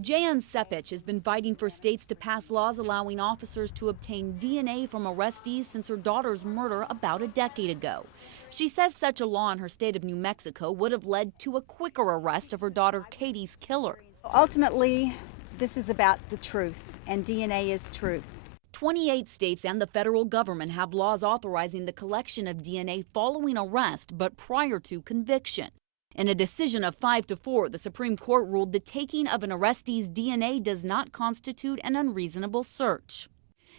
Jan Sepich has been fighting for states to pass laws allowing officers to obtain DNA from arrestees since her daughter's murder about a decade ago. She says such a law in her state of New Mexico would have led to a quicker arrest of her daughter Katie's killer. Ultimately, this is about the truth, and DNA is truth. 28 states and the federal government have laws authorizing the collection of DNA following arrest but prior to conviction. In a decision of 5-4, the Supreme Court ruled the taking of an arrestee's DNA does not constitute an unreasonable search.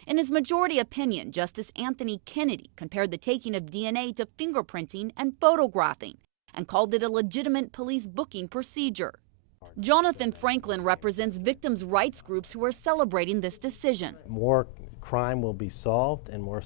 In his majority opinion, Justice Anthony Kennedy compared the taking of DNA to fingerprinting and photographing and called it a legitimate police booking procedure. Jonathan Franklin represents victims' rights groups who are celebrating this decision. More crime will be solved and more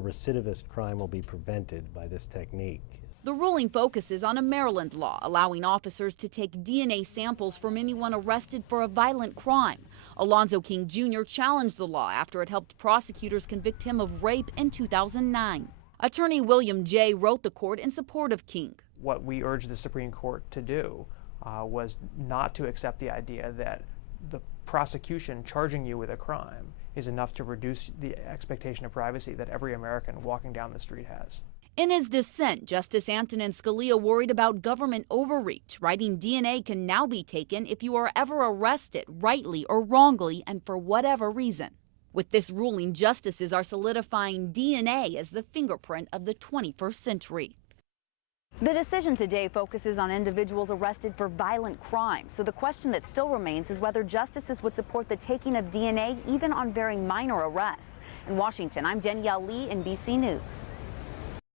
recidivist crime will be prevented by this technique. The ruling focuses on a Maryland law allowing officers to take DNA samples from anyone arrested for a violent crime. Alonzo King Jr. challenged the law after it helped prosecutors convict him of rape in 2009. Attorney William J. wrote the court in support of King. What we urged the Supreme Court to do was not to accept the idea that the prosecution charging you with a crime is enough to reduce the expectation of privacy that every American walking down the street has. In his dissent, Justice Antonin Scalia worried about government overreach, writing DNA can now be taken if you are ever arrested, rightly or wrongly, and for whatever reason. With this ruling, justices are solidifying DNA as the fingerprint of the 21st century. The decision today focuses on individuals arrested for violent crimes. So the question that still remains is whether justices would support the taking of DNA even on very minor arrests. In Washington, I'm Danielle Lee, NBC News.